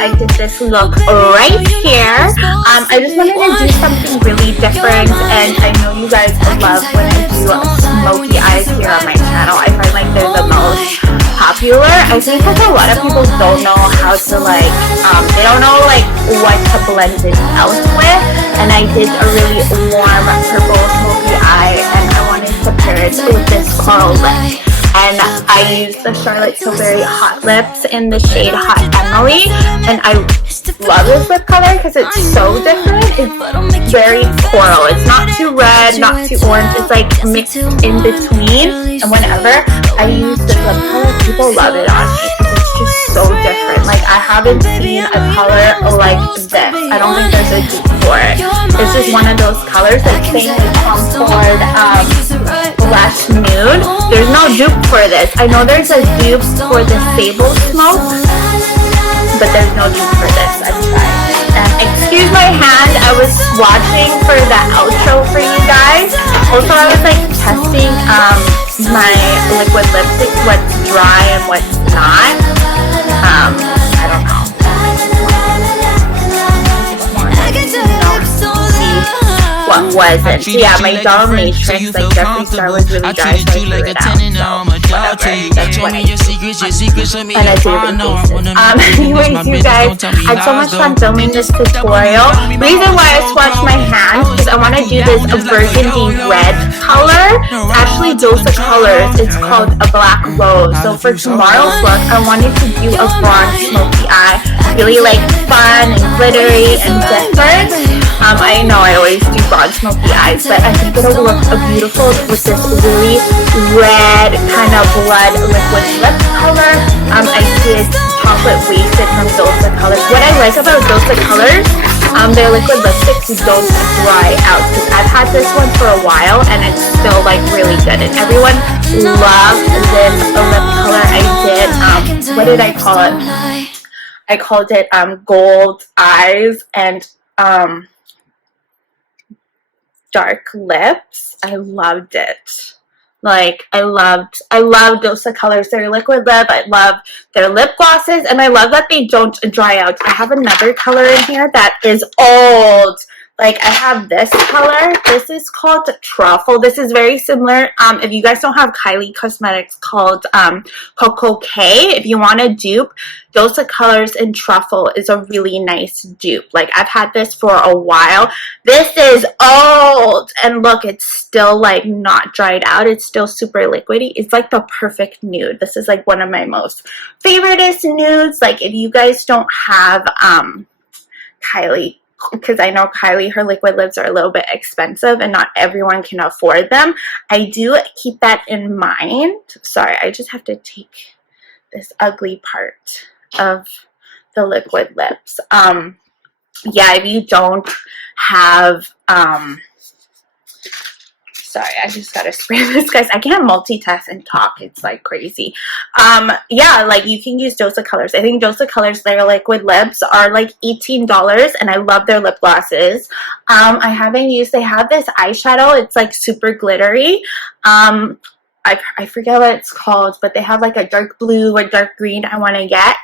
I did this look right here. I just wanted to do something really different, and I know you guys love when I do smoky eyes here on my channel. I find like they're the most popular. I think because a lot of people don't know how to like, they don't know like what to blend it out with, and I did a really warm purple smoky eye, and I wanted to pair it with this coral lip. And I used the Charlotte Tilbury Hot Lips in the shade Hot Emily, and I love this lip color because it's so different. It's very coral. It's not too red, not too orange. It's like mixed in between. And whenever I use this lip color, people love it on me because it's just so different. Like, I haven't seen a color like this. I don't think there's a dupe for it. It's just one of those colors that's saying like Tom Ford Blush Nude. There's no dupe for this. I know there's a dupe for the Sable Smoke, but there's no dupe for this. I'm trying. And excuse my hand, I was swatching for the outro for you guys. Also, I was like testing my liquid lipstick, what's dry and what's not. I don't know. What wasn't. So yeah, my dominatrix, like Jeffree Star, was really dry, so I threw it out. So whatever. That's what I do on a daily basis. Anyways, you guys, I had so much fun filming this tutorial. Reason why I swatched my hands is I want to do this burgundy red color. It's actually those are colors. It's called a black rose. So for tomorrow's look, I wanted to do a bronze smoky eye. Really like fun and glittery and different. I know I always do bronze smoky eyes, but I think it'll look beautiful with this really red kind of blood liquid lip color. I did chocolate wasted from Dosa Colors. What I like about Dosa Colors, their liquid lipsticks don't dry out, because I've had this one for a while and it's still like really good, and everyone loved this lip color I did. What did I call it? I called it gold eyes and dark lips. I loved it. Like, I love Dosa Colors, their liquid lip. I love their lip glosses, and I love that they don't dry out. I have another color in here that is old. Like, I have this color. This is called Truffle. This is very similar. If you guys don't have Kylie Cosmetics called Coco K, if you want a dupe, Dosa Colors and Truffle is a really nice dupe. Like, I've had this for a while. This is old. And look, it's still, like, not dried out. It's still super liquidy. It's, like, the perfect nude. This is, like, one of my most favoriteest nudes. Like, if you guys don't have Kylie, because I know Kylie, her liquid lips are a little bit expensive and not everyone can afford them. I do keep that in mind. Sorry, I just have to take this ugly part of the liquid lips. Yeah, if you don't have, sorry, I just gotta spray this, guys. I can't multitask and talk. It's like crazy. Yeah, like you can use Dosa Colors. I think Dosa Colors, their liquid lips are like $18, and I love their lip glosses. I haven't used, they have this eyeshadow. It's like super glittery. I forget what it's called, but they have like a dark blue or dark green I want to get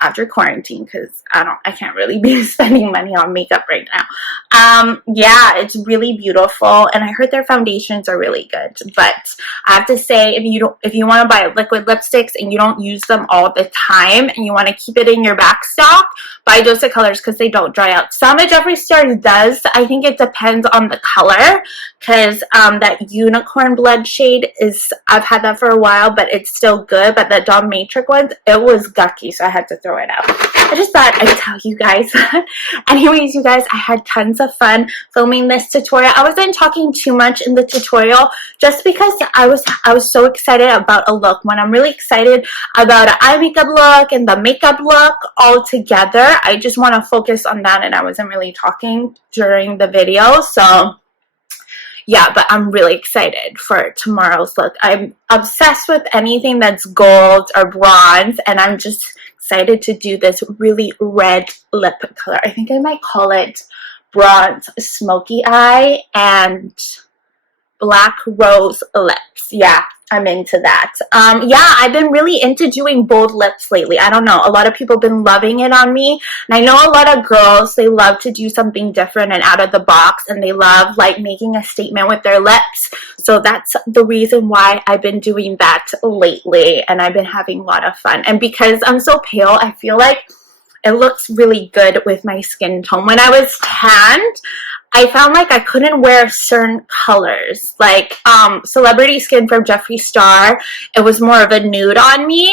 after quarantine, because I can't really be spending money on makeup right now. Yeah, it's really beautiful, and I heard their foundations are really good. But I have to say, if you want to buy liquid lipsticks and you don't use them all the time and you want to keep it in your back stock, buy Dosa Colors, because they don't dry out. Some of Jeffree Star does. I think it depends on the color, because that unicorn blood shade is, I've had that for a while, but it's still good. But the dominatrix ones, it was gucky, so I had to throw it out. I just thought I'd tell you guys. Anyways, you guys, I had tons of fun filming this tutorial. I wasn't talking too much in the tutorial just because I was so excited about a look. When I'm really excited about an eye makeup look and the makeup look all together, I just want to focus on that, and I wasn't really talking during the video. So yeah, but I'm really excited for tomorrow's look. I'm obsessed with anything that's gold or bronze, and I'm just excited to do this really red lip color. I think I might call it bronze smoky eye and black rose lips. Yeah, I'm into that. Yeah, I've been really into doing bold lips lately. I don't know. A lot of people have been loving it on me. And I know a lot of girls, they love to do something different and out of the box. And they love like making a statement with their lips. So that's the reason why I've been doing that lately. And I've been having a lot of fun. And because I'm so pale, I feel like it looks really good with my skin tone. When I was tanned, I found like I couldn't wear certain colors. Like Celebrity Skin from Jeffree Star, it was more of a nude on me.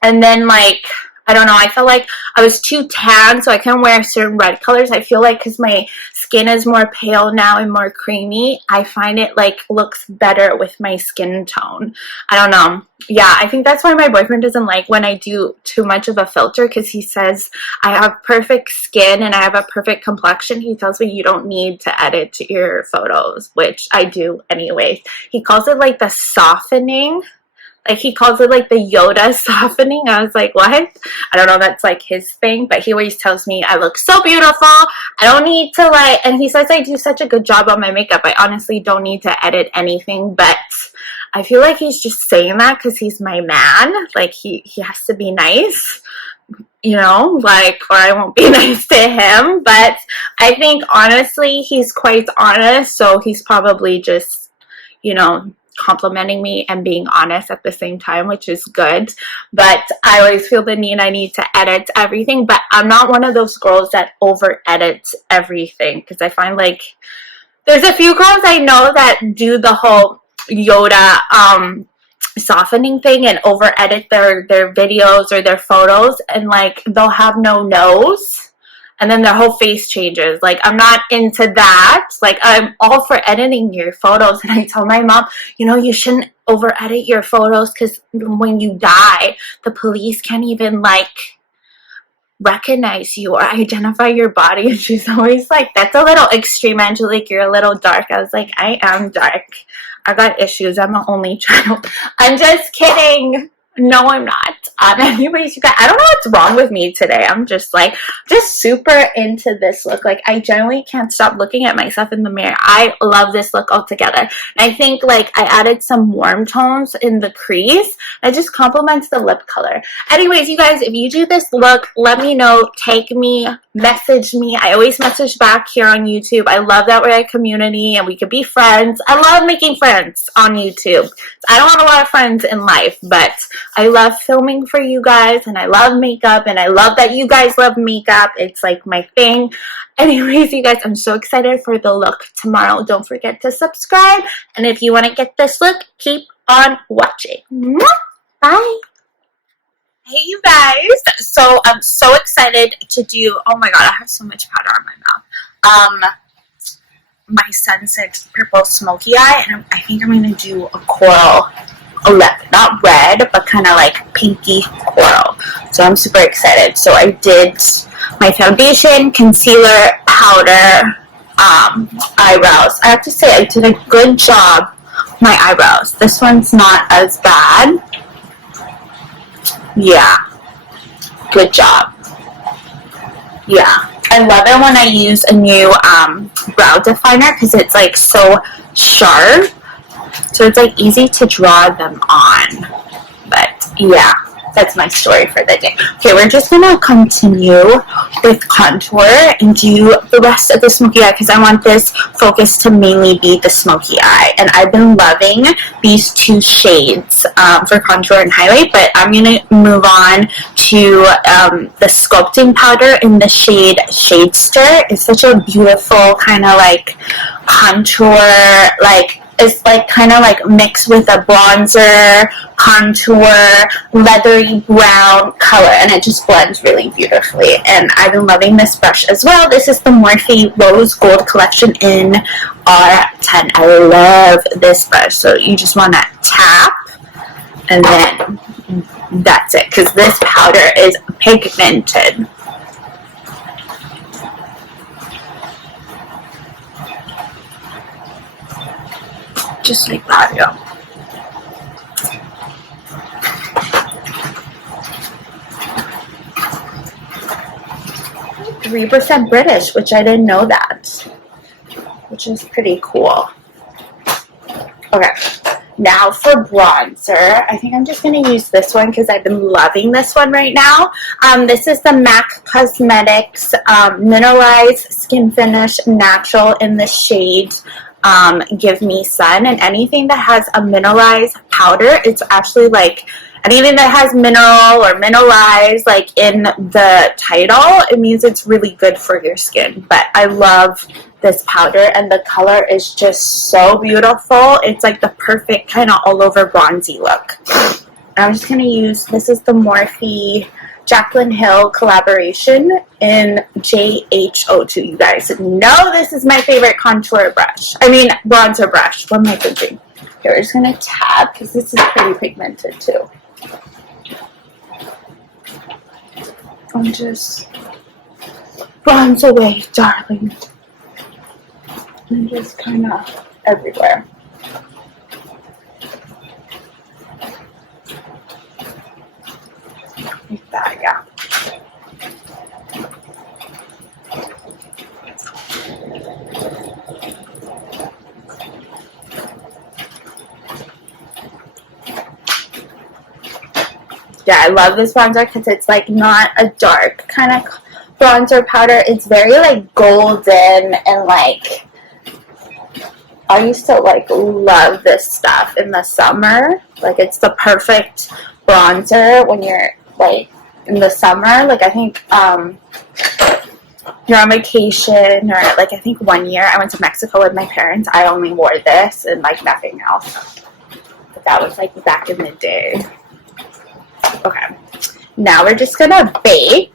And then like, I don't know, I felt like I was too tan, so I couldn't wear certain red colors. I feel like because my skin is more pale now and more creamy, I find it like looks better with my skin tone. I don't know. Yeah, I think that's why my boyfriend doesn't like when I do too much of a filter, because he says I have perfect skin and I have a perfect complexion. He tells me you don't need to edit your photos, which I do anyway. He calls it like the softening. Like, he calls it, like, the Yoda softening. I was like, what? I don't know. That's, like, his thing. But he always tells me I look so beautiful. I don't need to, like... And he says I do such a good job on my makeup. I honestly don't need to edit anything. But I feel like he's just saying that because he's my man. Like, he has to be nice. You know, like, or I won't be nice to him. But I think, honestly, he's quite honest. So he's probably just, you know, complimenting me and being honest at the same time, which is good. But I always feel the need I need to edit everything, but I'm not one of those girls that over edits everything, because I find like there's a few girls I know that do the whole Yoda softening thing and over edit their videos or their photos, and like they'll have no nose and then their whole face changes. Like, I'm not into that. Like, I'm all for editing your photos. And I tell my mom, you know, you shouldn't over edit your photos, because when you die, the police can't even like recognize you or identify your body. And she's always like, that's a little extreme, Angelique, you're a little dark. I was like, I am dark. I got issues. I'm an only child. I'm just kidding. No, I'm not. Anyways, you guys, I don't know what's wrong with me today. I'm just like, just super into this look. Like, I generally can't stop looking at myself in the mirror. I love this look altogether. And I think, like, I added some warm tones in the crease. It just complements the lip color. Anyways, you guys, if you do this look, let me know. Tag me. Message me. I always message back here on YouTube. I love that we're a community and we could be friends. I love making friends on YouTube. I don't have a lot of friends in life, but I love filming for you guys, and I love makeup, and I love that you guys love makeup. It's like my thing. Anyways, you guys, I'm so excited for the look tomorrow. Don't forget to subscribe, and if you want to get this look, keep on watching. Bye. Hey, you guys. So I'm so excited to do, oh my god, I have so much powder on my mouth. My Sunset Purple Smoky Eye, and I think I'm going to do a coral lip. Not red, but kind of like pinky coral. So I'm super excited. So I did my foundation, concealer, powder, eyebrows. I have to say I did a good job with my eyebrows. This one's not as bad. Yeah. Good job. Yeah. I love it when I use a new brow definer, because it's like so sharp. So it's like easy to draw them on. But yeah, that's my story for the day. Okay, we're just gonna continue with contour and do the rest of the smoky eye, because I want this focus to mainly be the smoky eye. And I've been loving these two shades for contour and highlight, but I'm gonna move on to the sculpting powder in the shade Shadester. It's such a beautiful kind of like contour, like it's like kind of like mixed with a bronzer, contour, leathery brown color, and it just blends really beautifully. And I've been loving this brush as well. This is the Morphe Rose Gold Collection in R10. I love this brush. So you just want to tap, and then that's it, because this powder is pigmented. Just like that, yeah. .3% British, which I didn't know that, which is pretty cool. Okay, Now for bronzer, I think I'm just going to use this one because I've been loving this one right now. This is the MAC Cosmetics Mineralize Skinfinish Natural in the shade Give Me Sun. And anything that has a mineralized powder, it's actually like anything that has mineral or mineralize like in the title, it means it's really good for your skin. But I love this powder, and the color is just so beautiful. It's like the perfect kind of all over bronzy look. I'm just going to use, this is the Morphe Jaclyn Hill collaboration in JHO2. You guys know this is my favorite contour brush. I mean bronzer brush. What am I thinking? Here, we're just going to tap because this is pretty pigmented too. I'm just bronze away, darling. And just kind of everywhere. Like that, yeah. Yeah, I love this bronzer because it's like not a dark kind of bronzer powder. It's very like golden and like, I used to like love this stuff in the summer. Like it's the perfect bronzer when you're like in the summer. Like I think you're on vacation, or like I think one year I went to Mexico with my parents. I only wore this and like nothing else. But that was like back in the day. Okay, now we're just gonna bake.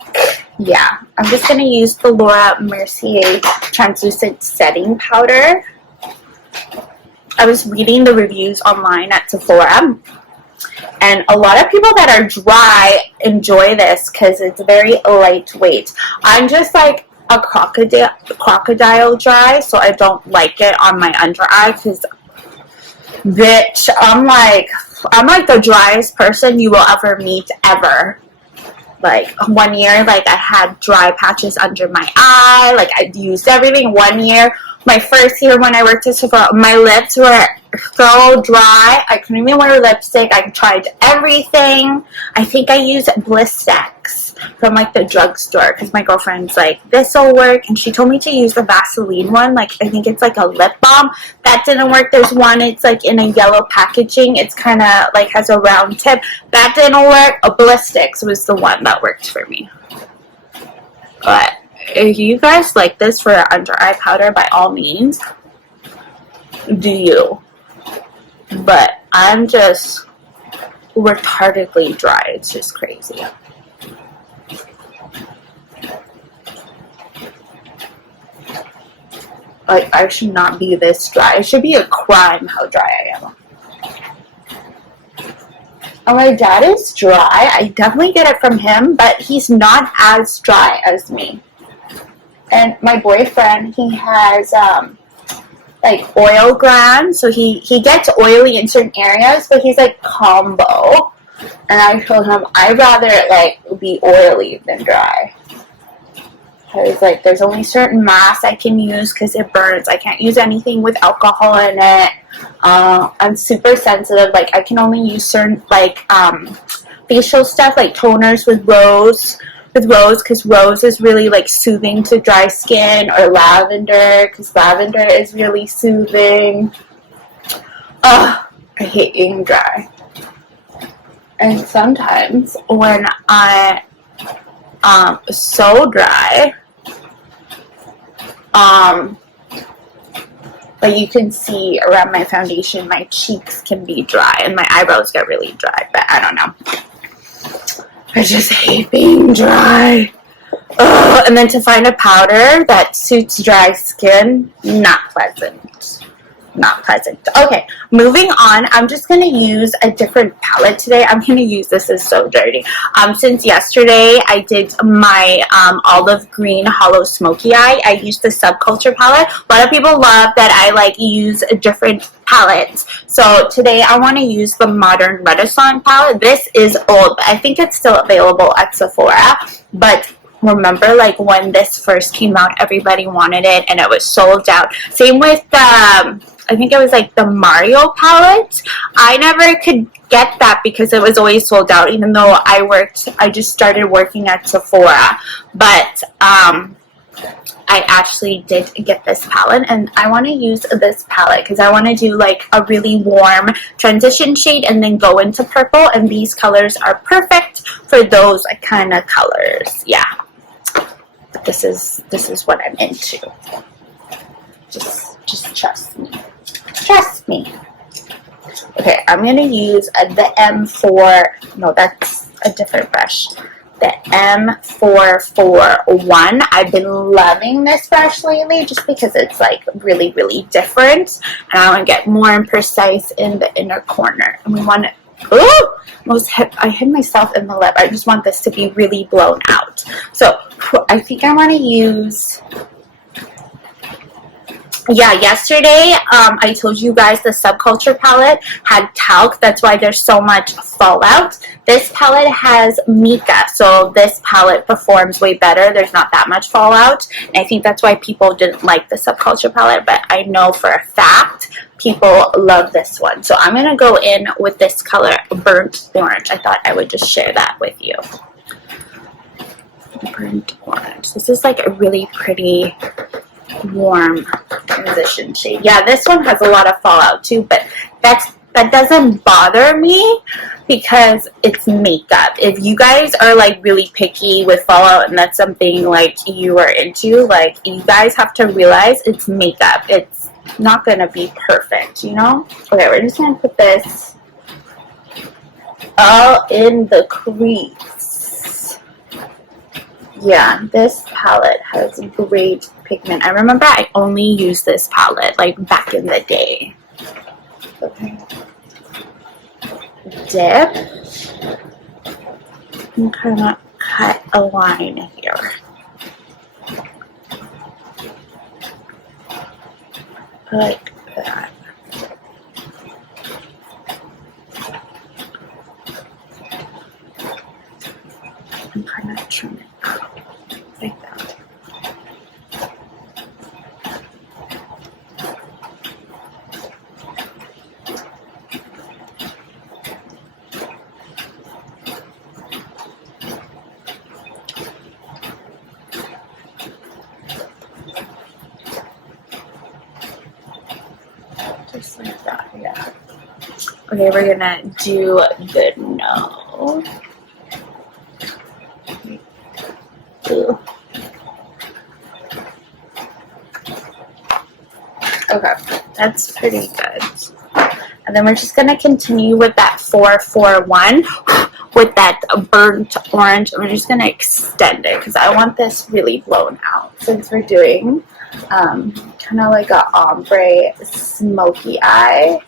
Yeah, I'm just gonna use the Laura Mercier translucent setting powder. I was reading the reviews online at Sephora, and a lot of people that are dry enjoy this because it's very lightweight. I'm just like a crocodile dry, so I don't like it on my under eye because, bitch, I'm like the driest person you will ever meet ever. Like 1 year, like I had dry patches under my eye. Like I used everything 1 year. My first year when I worked at Sephora, my lips were so dry. I couldn't even wear lipstick. I tried everything. I think I used Blistex from like the drugstore because my girlfriend's like, this will work. And she told me to use the Vaseline one. Like I think it's like a lip balm. That didn't work. There's one, it's like in a yellow packaging. It's kind of like has a round tip. That didn't work. A Blistex was the one that worked for me. But if you guys like this for under eye powder, by all means, do you. But I'm just retardedly dry. It's just crazy. Like, I should not be this dry. It should be a crime how dry I am. And my dad is dry. I definitely get it from him, but he's not as dry as me. And my boyfriend, he has like oil glands, so he gets oily in certain areas, but he's like combo. And I told him I'd rather like be oily than dry. Because like there's only certain masks I can use because it burns. I can't use anything with alcohol in it. I'm super sensitive. Like I can only use certain like facial stuff like toners with rose. Because rose is really like soothing to dry skin, or lavender because lavender is really soothing. Ugh, I hate being dry. And sometimes when I so dry, like you can see around my foundation, my cheeks can be dry and my eyebrows get really dry, but I don't know. I just hate being dry. Ugh. And then to find a powder that suits dry skin, not pleasant. Not pleasant. Okay, moving on. I'm just going to use a different palette today. I'm going to use this. Is so dirty. Since yesterday, I did my olive green hollow smoky eye. I used the Subculture palette. A lot of people love that I like use different palettes. So today I want to use the Modern Renaissance palette. This is old, but I think it's still available at Sephora. But remember, like when this first came out, everybody wanted it and it was sold out. Same with I think it was like the Mario palette. I never could get that because it was always sold out, even though I just started working at Sephora. But I actually did get this palette, and I want to use this palette because I want to do like a really warm transition shade and then go into purple, and these colors are perfect for those kind of colors. Yeah, this is what I'm into. Just trust me. Trust me. Okay, I'm gonna use the M4. No, that's a different brush. The M441. I've been loving this brush lately just because it's like really, really different. And I want to get more imprecise in the inner corner. And we want to, I hit myself in the lip. I just want this to be really blown out. So I think I want to use, yeah, yesterday I told you guys the Subculture palette had talc. That's why there's so much fallout. This palette has mica, so this palette performs way better. There's not that much fallout. And I think that's why people didn't like the Subculture palette, but I know for a fact people love this one. So I'm going to go in with this color, Burnt Orange. I thought I would just share that with you. Burnt Orange. This is like a really pretty warm transition shade. Yeah, this one has a lot of fallout too, but that doesn't bother me because it's makeup. If you guys are like really picky with fallout and that's something like you are into, like you guys have to realize it's makeup. It's not gonna be perfect, you know? Okay, we're just gonna put this all in the crease. Yeah, this palette has great pigment. I remember I only used this palette like back in the day. Okay. Dip. And kind of cut a line here. Like that. And kind of trim it out like that. Just like that, yeah. Okay, we're gonna do the nose. Ooh. Okay, that's pretty good. And then we're just gonna continue with that 441 with that burnt orange. And we're just gonna extend it because I want this really blown out since we're doing kind of like a ombre smoky eye.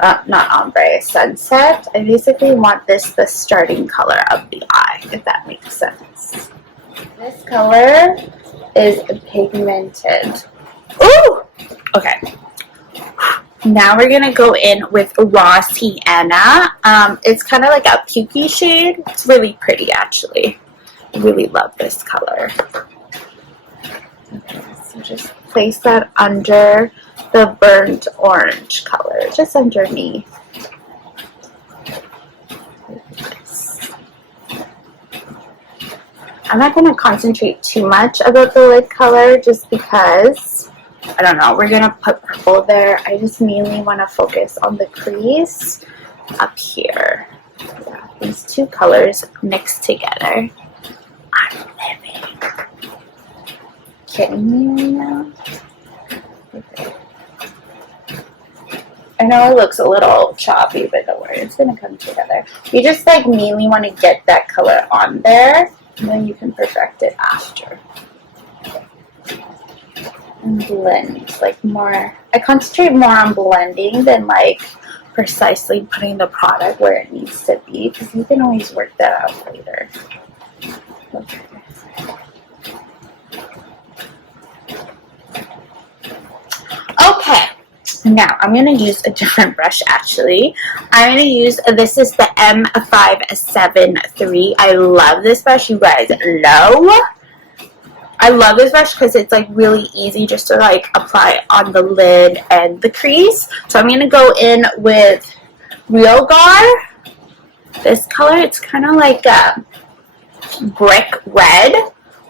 Not ombre, sunset. I basically want this the starting color of the eye, if that makes sense. This color is pigmented. Ooh! Okay. Now we're gonna go in with Raw Sienna. It's kind of like a pukey shade. It's really pretty, actually. I really love this color. Okay, so just place that under the burnt orange color, just underneath. I'm not going to concentrate too much about the lid color just because, I don't know, we're going to put purple there. I just mainly want to focus on the crease up here. Yeah, these two colors mixed together. I'm living. Kidding me right now? Okay. I know it looks a little choppy, but don't worry, it's going to come together. You just like mainly want to get that color on there, and then you can perfect it after. And blend, like more, I concentrate more on blending than like precisely putting the product where it needs to be, because you can always work that out later. Okay. Okay, now I'm going to use a different brush actually. I'm going to use, this is the M573. I love this brush, you guys know. I love this brush because it's like really easy just to like apply on the lid and the crease. So I'm going to go in with Real Gar. This color, it's kind of like a brick red.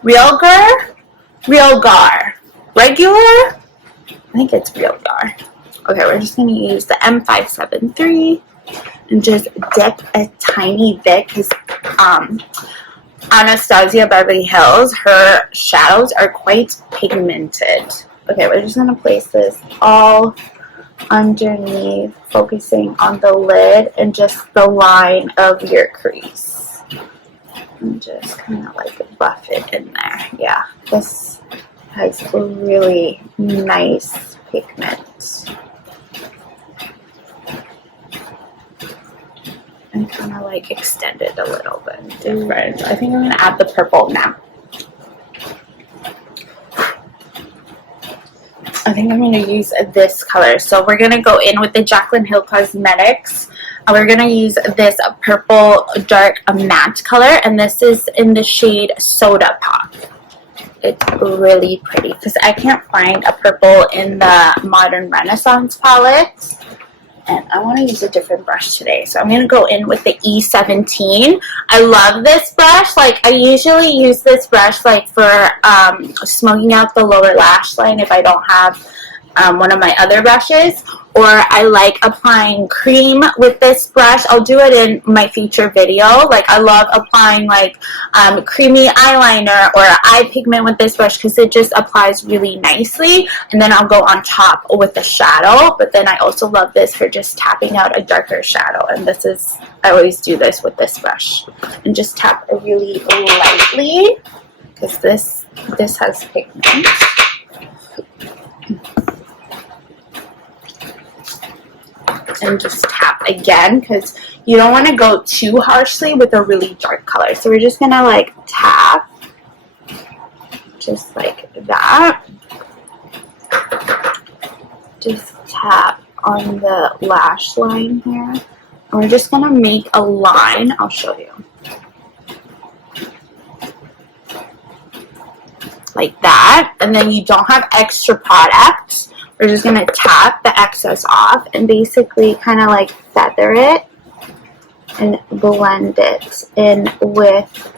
Real Gar, regular, I think it's Real Gar. Okay, we're just going to use the M573 and just dip a tiny bit because Anastasia Beverly Hills, her shadows are quite pigmented. Okay, we're just going to place this all underneath, focusing on the lid and just the line of your crease. And just kind of like buff it in there. Yeah, this has a really nice pigment. And kind of like extend it a little bit different. I think I'm going to add the purple now. I think I'm going to use this color. So we're going to go in with the Jaclyn Hill Cosmetics. We're going to use this purple dark matte color. And this is in the shade Soda Pop. It's really pretty because I can't find a purple in the Modern Renaissance palette. And I want to use a different brush today. So I'm going to go in with the E17. I love this brush. Like, I usually use this brush, like, for smoking out the lower lash line if I don't have one of my other brushes. Or I like applying cream with this brush. I'll do it in my future video. Like, I love applying, like, creamy eyeliner or eye pigment with this brush because it just applies really nicely. And then I'll go on top with the shadow. But then I also love this for just tapping out a darker shadow. And this is, I always do this with this brush. And just tap really lightly because this has pigment. And just tap again because you don't want to go too harshly with a really dark color. So we're just going to like tap just like that. Just tap on the lash line here. And we're just going to make a line. I'll show you. Like that. And then you don't have extra product. We're just going to tap the excess off and basically kind of like feather it and blend it in with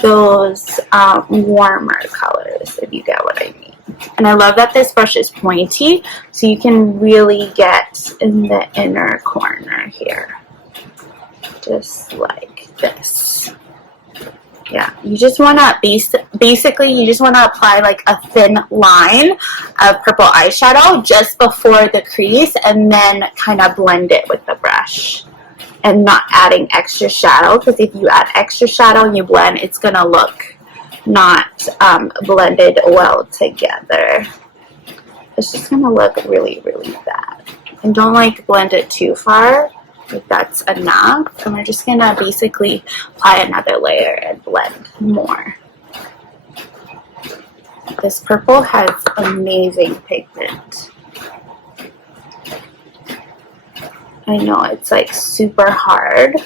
those warmer colors, if you get what I mean. And I love that this brush is pointy, so you can really get in the inner corner here. Just like this. Yeah, you just want to basically you just want to apply like a thin line of purple eyeshadow just before the crease and then kind of blend it with the brush and not adding extra shadow because if you add extra shadow and you blend, it's going to look not blended well together. It's just going to look really, really bad. And don't like blend it too far. If that's enough, and we're just gonna basically apply another layer and blend more. This purple has amazing pigment. I know it's like super hard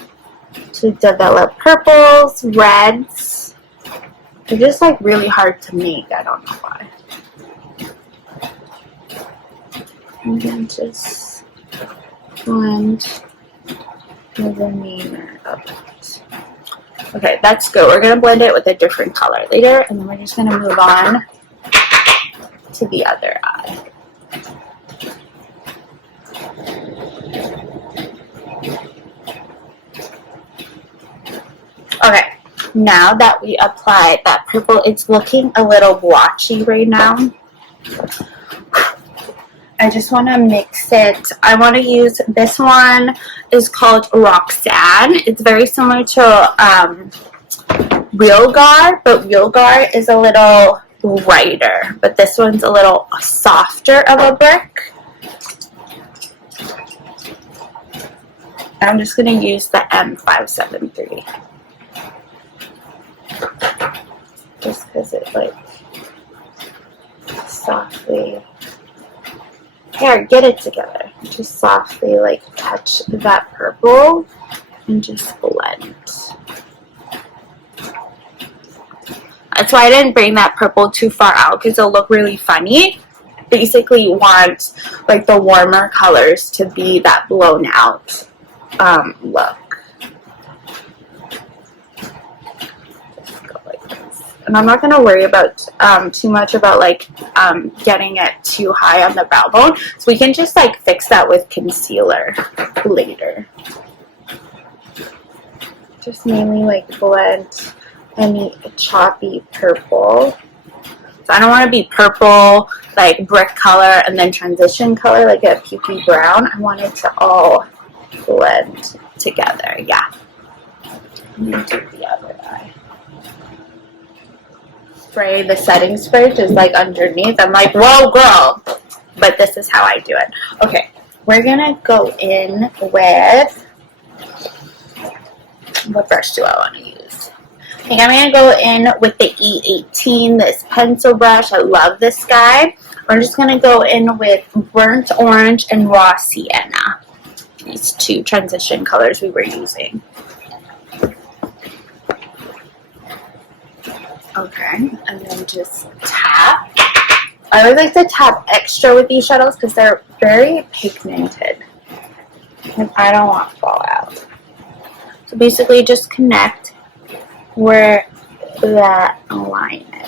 to develop purples, reds. They're just like really hard to make. I don't know why. And then just blend the remainder of it. Okay, that's good. We're going to blend it with a different color later, and then we're just going to move on to the other eye. Okay, now that we applied that purple, it's looking a little blotchy right now. I just want to mix it. I want to use this one. Is called Roxanne. It's very similar to Real Gar, but Real Gar is a little brighter, but this one's a little softer of a brick. I'm just going to use the M573 just because it like softly. Here, get it together. Just softly like touch that purple and just blend. That's why I didn't bring that purple too far out, because it'll look really funny. Basically want like the warmer colors to be that blown out look. And I'm not going to worry about too much about like getting it too high on the brow bone. So we can just like fix that with concealer later. Just mainly like blend any choppy purple. So I don't want to be purple, like brick color, and then transition color, like a pukey brown. I want it to all blend together. Yeah. And then do the other eye. Spray the setting spray just like underneath. I'm like, whoa, girl. But this is how I do it. Okay, we're gonna go in with, what brush do I want to use? I think I'm gonna go in with the E18, this pencil brush. I love this guy. We're just gonna go in with burnt orange and raw sienna. These two transition colors we were using. Okay, and then just tap. I always like to tap extra with these shadows because they're very pigmented. And I don't want fallout. So basically just connect where that line is.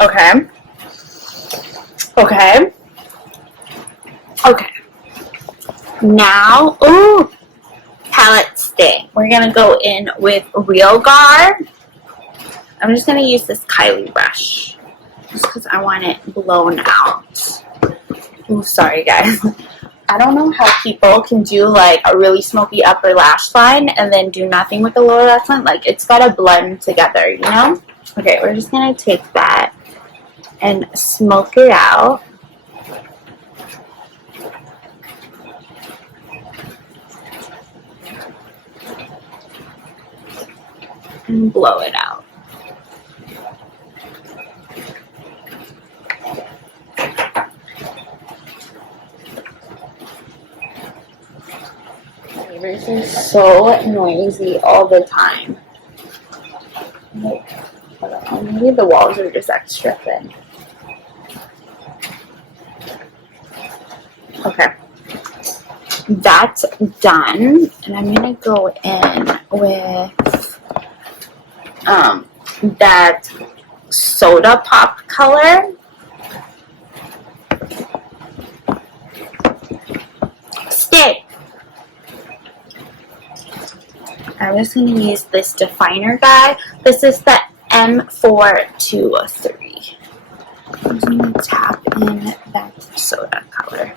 Okay. Okay. Okay. Now, ooh, palette stay. We're gonna go in with Real Guard. I'm just gonna use this Kylie brush just because I want it blown out. Ooh, sorry guys. I don't know how people can do like a really smoky upper lash line and then do nothing with the lower lash line. Like, it's gotta blend together, you know? Okay, we're just gonna take that and smoke it out. And blow it out. Neighbors are so noisy all the time. Like, I don't know, maybe the walls are just extra thin. Okay, that's done, and I'm gonna go in with that soda pop color. Stay. I'm just gonna use this definer guy. This is the M423. I'm just gonna tap in that soda color.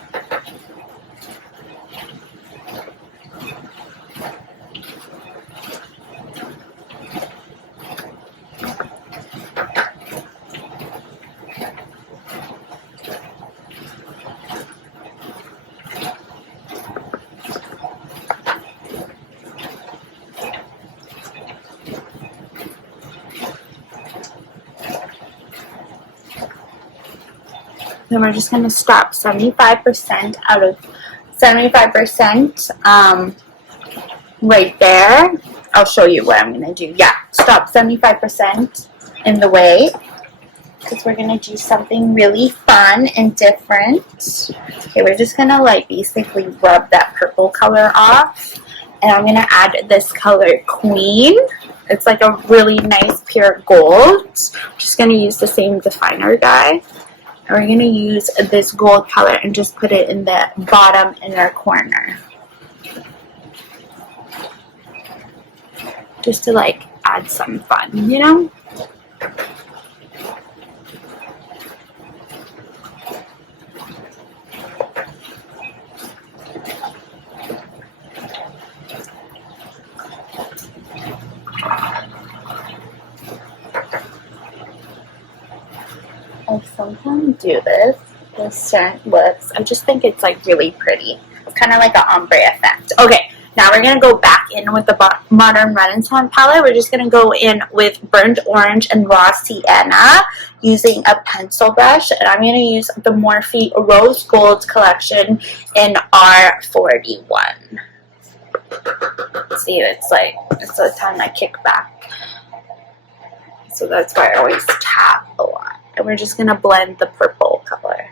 Then we're just going to stop 75% out of 75% right there. I'll show you what I'm going to do. Yeah, stop 75% in the way because we're going to do something really fun and different. Okay, we're just going to like basically rub that purple color off. And I'm going to add this color Queen. It's like a really nice pure gold. I'm just going to use the same definer guy. And we're going to use this gold color and just put it in the bottom inner corner. Just to like add some fun, you know? sometimes do this with certain looks. I just think it's like really pretty. It's kind of like an ombre effect. Okay, now we're going to go back in with the Modern Renaissance palette. We're just going to go in with Burnt Orange and Raw Sienna using a pencil brush. And I'm going to use the Morphe Rose Gold collection in R41. See, it's the time I kick back. So that's why I always tap a lot. And we're just going to blend the purple color.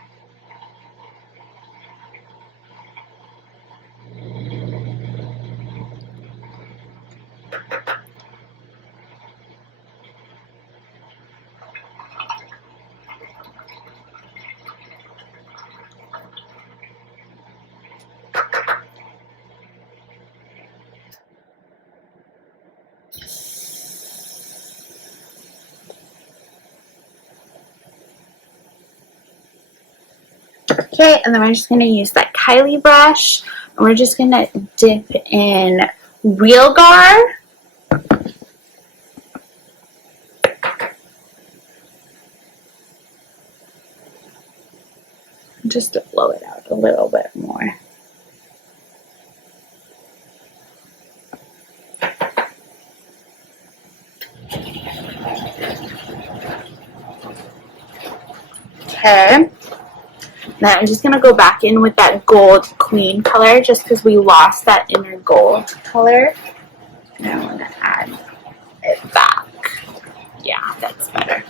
Okay, and then we're just going to use that Kylie brush, and we're just going to dip in Real Gar. Just to blow it out a little bit more. Okay. Now I'm just going to go back in with that gold queen color just because we lost that inner gold color. And I want to add it back. Yeah, that's better.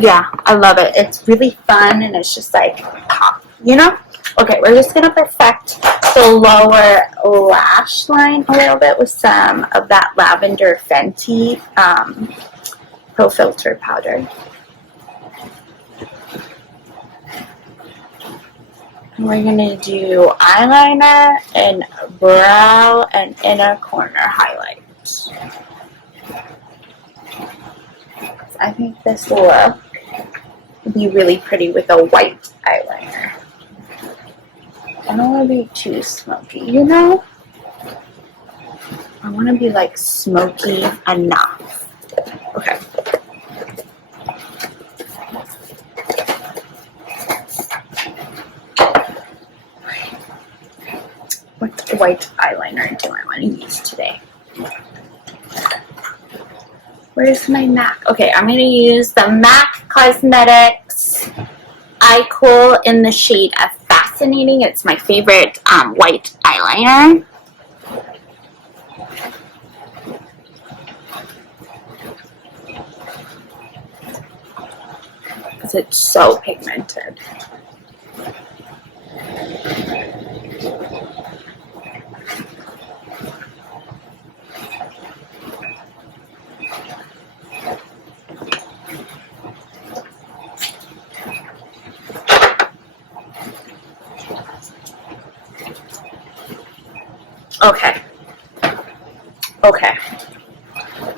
Yeah, I love it. It's really fun and it's just like pop, you know? Okay, we're just going to perfect the lower lash line a little bit with some of that Lavender Fenty Pro Filter powder. And we're going to do eyeliner and brow and inner corner highlights. I think this look would be really pretty with a white eyeliner. I don't want to be too smoky, you know? I want to be like smoky enough. Okay. What white eyeliner do I want to use today? Where's my MAC? Okay, I'm going to use the MAC Cosmetics Eye Cool in the shade of Fascinating. It's my favorite white eyeliner. Because it's so pigmented. Okay. Okay.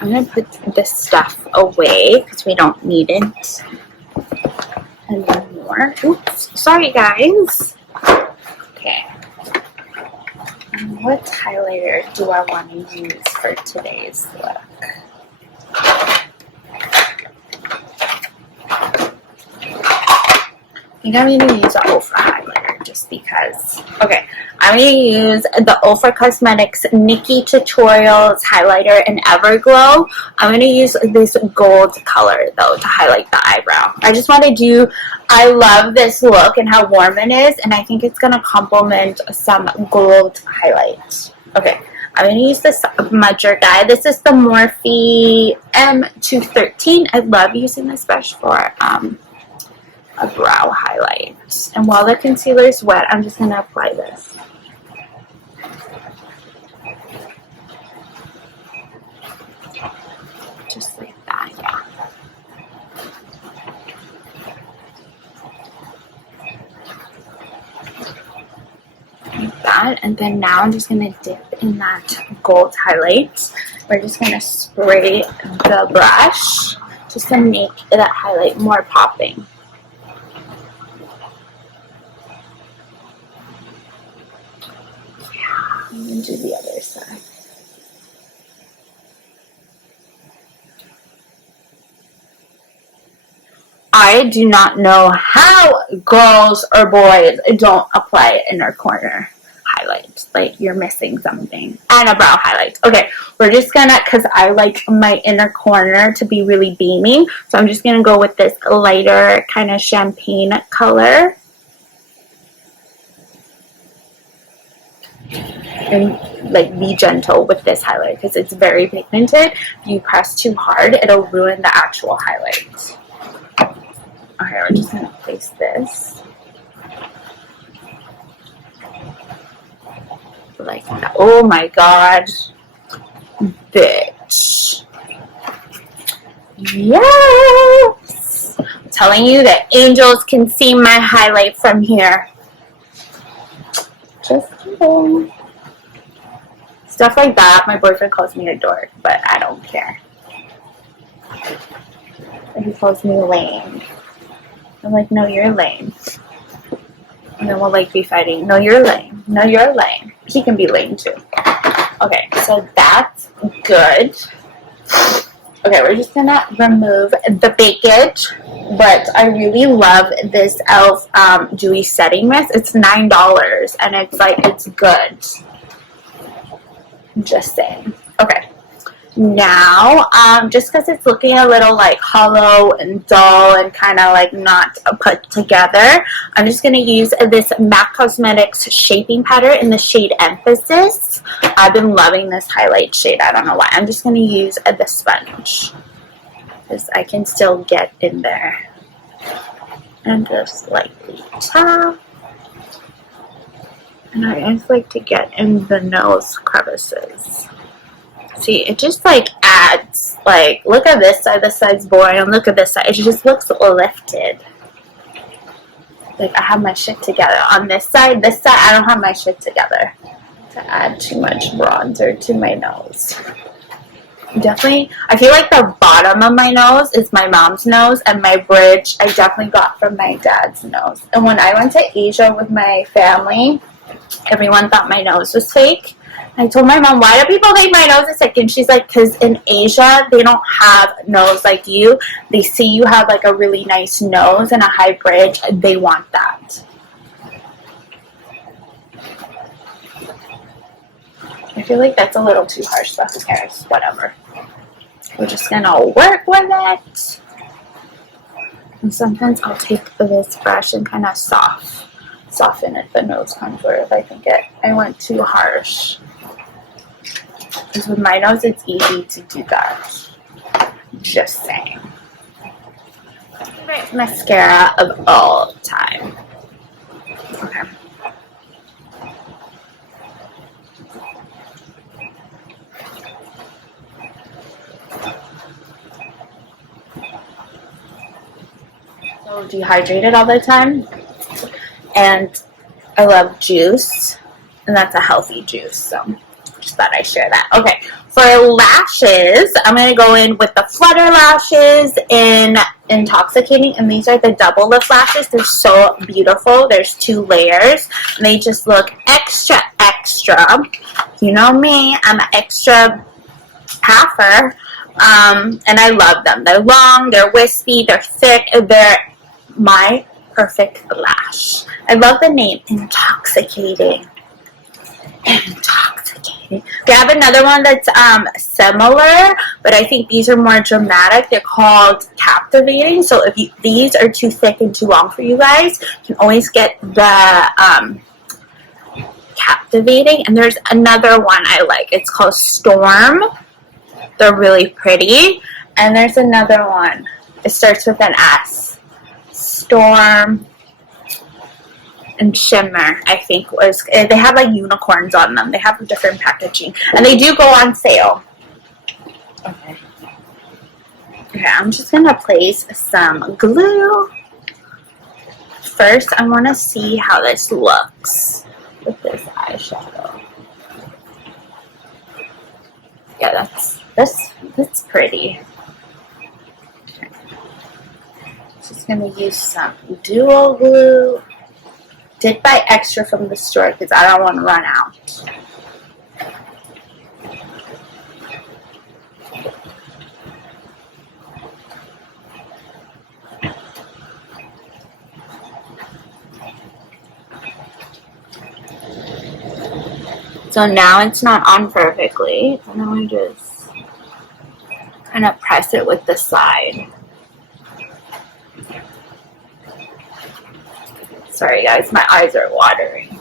I'm going to put this stuff away because we don't need it anymore. Oops. Sorry, guys. Okay. What highlighter do I want to use for today's look? I think I'm going to use an Ofra highlighter just because. Okay, I'm going to use the Ofra Cosmetics Nikki Tutorials highlighter in Everglow. I'm going to use this gold color though to highlight the eyebrow. I just want to do, I love this look and how warm it is, and I think it's going to complement some gold highlights. Okay, I'm going to use this smudger guy. This is the Morphe M213. I love using this brush for a brow highlight. And while the concealer is wet, I'm just going to apply this. Just like that, yeah. Like that. And then now I'm just going to dip in that gold highlight. We're just going to spray the brush just to make that highlight more popping. Yeah, I'm going to do the other side. I do not know how girls or boys don't apply inner corner highlights. Like, you're missing something. And a brow highlight. Okay, we're just gonna, because I like my inner corner to be really beaming, so I'm just gonna go with this lighter kind of champagne color. And like, be gentle with this highlight because it's very pigmented. If you press too hard, it'll ruin the actual highlight. Okay, we're just gonna place this like that. Oh my god, bitch! Yes, I'm telling you that angels can see my highlight from here. Just kidding. Stuff like that. My boyfriend calls me a dork, but I don't care. And he calls me lame. I'm like, no, you're lame. And then we'll like be fighting. No, you're lame. No, you're lame. He can be lame too. Okay, so that's good. Okay, we're just gonna remove the bakage. But I really love this e.l.f. Dewy setting mist. It's $9 and it's like, it's good. Just saying. Okay. Now, just because it's looking a little like hollow and dull and kind of like not put together, I'm just going to use this MAC Cosmetics shaping powder in the shade Emphasis. I've been loving this highlight shade. I don't know why. I'm just going to use the sponge because I can still get in there. And just lightly tap. And I just like to get in the nose crevices. See, it just like adds, like, look at this side, this side's boring, and look at this side, it just looks lifted. Like, I have my shit together. On this side, I don't have my shit together. To add too much bronzer to my nose. Definitely, I feel like the bottom of my nose is my mom's nose, and my bridge I definitely got from my dad's nose. And when I went to Asia with my family, everyone thought my nose was fake. I told my mom, why do people think my nose is fake? And she's like, because in Asia, they don't have nose like you. They see you have like a really nice nose and a high bridge. They want that. I feel like that's a little too harsh, but who cares? Whatever. We're just going to work with it. And sometimes I'll take this brush and kind of soften it, the nose contour, if I think I went too harsh. Because with my nose, it's easy to do that. Just saying. Favorite mascara of all time. Okay. So dehydrated all the time. And I love juice. And that's a healthy juice, so just thought I'd share that. Okay, for lashes, I'm going to go in with the Flutter Lashes in Intoxicating, and these are the double lift lashes. They're so beautiful. There's 2 layers, and they just look extra, extra. You know me, I'm an extra halfer, and I love them. They're long, they're wispy, they're thick, they're my perfect lash. I love the name, Intoxicating. Intoxicating. We have another one that's similar, but I think these are more dramatic. They're called Captivating. So if these are too thick and too long for you guys, you can always get the Captivating. And there's another one I like. It's called Storm. They're really pretty. And there's another one. It starts with an S. Storm and Shimmer, I think was, they have like unicorns on them. They have different packaging, and they do go on sale. Okay. Okay, I'm just gonna place some glue. First, I want to see how this looks with this eyeshadow. Yeah, that's pretty. Okay. Just gonna use some duo glue. Did buy extra from the store because I don't want to run out. So now it's not on perfectly. So now I just kind of press it with the side. Sorry guys, my eyes are watering.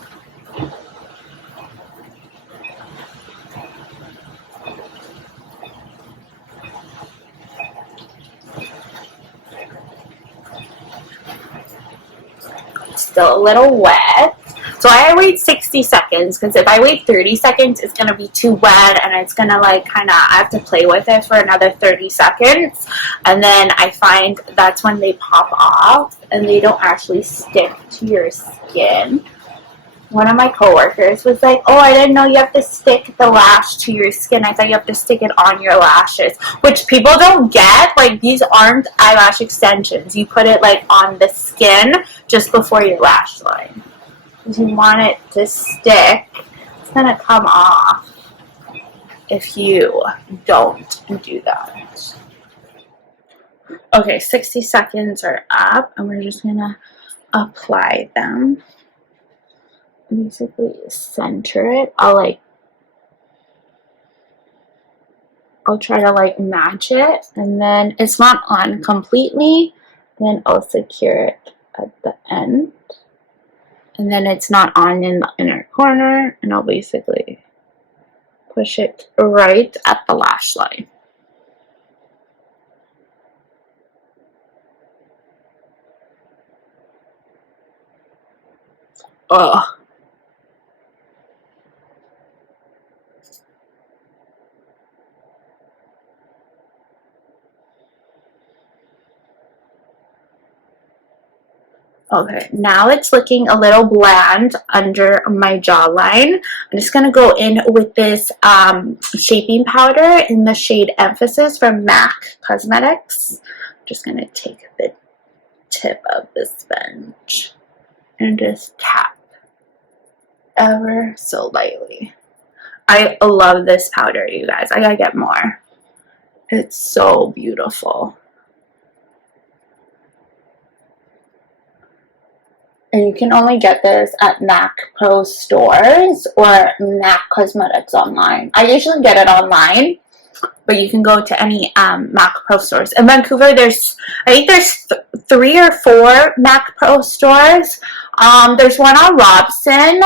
It's still a little wet. So I wait 60 seconds because if I wait 30 seconds, it's going to be too wet and it's going to like kind of, I have to play with it for another 30 seconds. And then I find that's when they pop off and they don't actually stick to your skin. One of my coworkers was like, oh, I didn't know you have to stick the lash to your skin. I thought you have to stick it on your lashes, which people don't get. Like, these aren't eyelash extensions. You put it like on the skin just before your lash line. You want it to stick. It's gonna come off if you don't do that. Okay, 60 seconds are up and we're just gonna apply them. Basically center it. I'll try to like match it, and then it's not on completely, then I'll secure it at the end. And then it's not on in the inner corner, and I'll basically push it right at the lash line. Ugh. Okay, now it's looking a little bland under my jawline. I'm just going to go in with this shaping powder in the shade Emphasis from MAC Cosmetics. I'm just going to take the tip of the sponge and just tap ever so lightly. I love this powder, you guys. I gotta get more. It's so beautiful. And you can only get this at MAC Pro stores or MAC Cosmetics online. I usually get it online, but you can go to any MAC Pro stores. In Vancouver, I think there's 3 or 4 MAC Pro stores. There's one on Robson.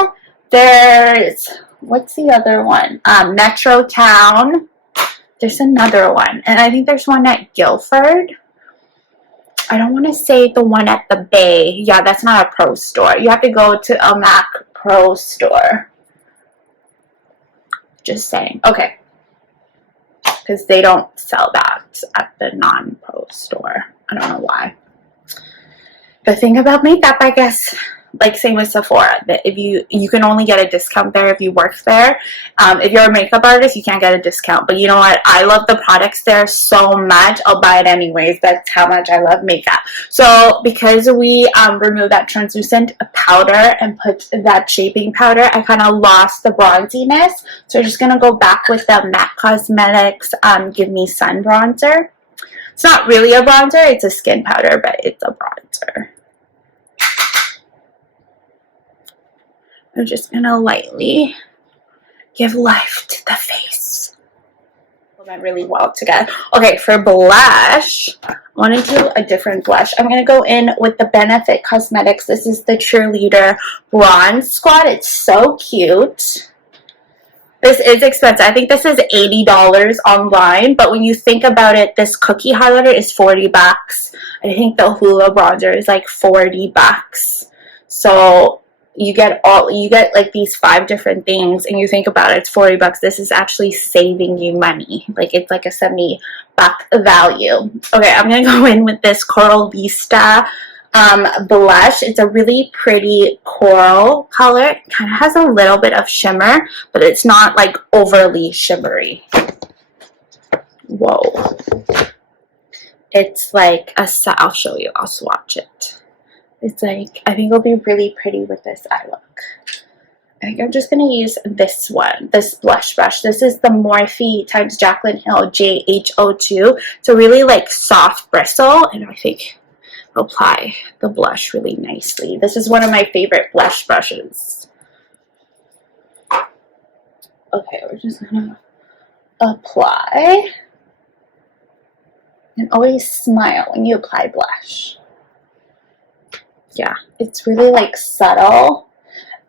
There's, what's the other one? Metro Town. There's another one. And I think there's one at Guildford. I don't want to say the one at the Bay. Yeah, that's not a pro store. You have to go to a MAC Pro store. Just saying. Okay. Because they don't sell that at the non-pro store. I don't know why. The thing about makeup, I guess, like same with Sephora, that if you can only get a discount there if you work there. If you're a makeup artist, you can't get a discount. But you know what? I love the products there so much. I'll buy it anyways. That's how much I love makeup. So because we removed that translucent powder and put that shaping powder, I kind of lost the bronziness. So we're just going to go back with the MAC Cosmetics Give Me Sun Bronzer. It's not really a bronzer. It's a skin powder, but it's a bronzer. I'm just going to lightly give life to the face. It went really well together. Okay, for blush, I want to do a different blush. I'm going to go in with the Benefit Cosmetics. This is the Cheerleader Bronze Squad. It's so cute. This is expensive. I think this is $80 online, but when you think about it, this cookie highlighter is 40 bucks. I think the Hoola bronzer is like 40 bucks. So you get like these 5 different things, and you think about it, it's 40 bucks. This is actually saving you money. Like, it's like a 70 buck value. Okay, I'm gonna go in with this Coral Vista blush. It's a really pretty coral color. It kind of has a little bit of shimmer, but it's not like overly shimmery. Whoa. It's like I'll show you. I'll swatch it. It's like, I think it'll be really pretty with this eye look. I think I'm just going to use this one, this blush brush. This is the Morphe times Jaclyn Hill JHO2. It's a really like soft bristle, and I think I'll apply the blush really nicely. This is one of my favorite blush brushes. Okay, we're just going to apply. And always smile when you apply blush. Yeah, it's really like subtle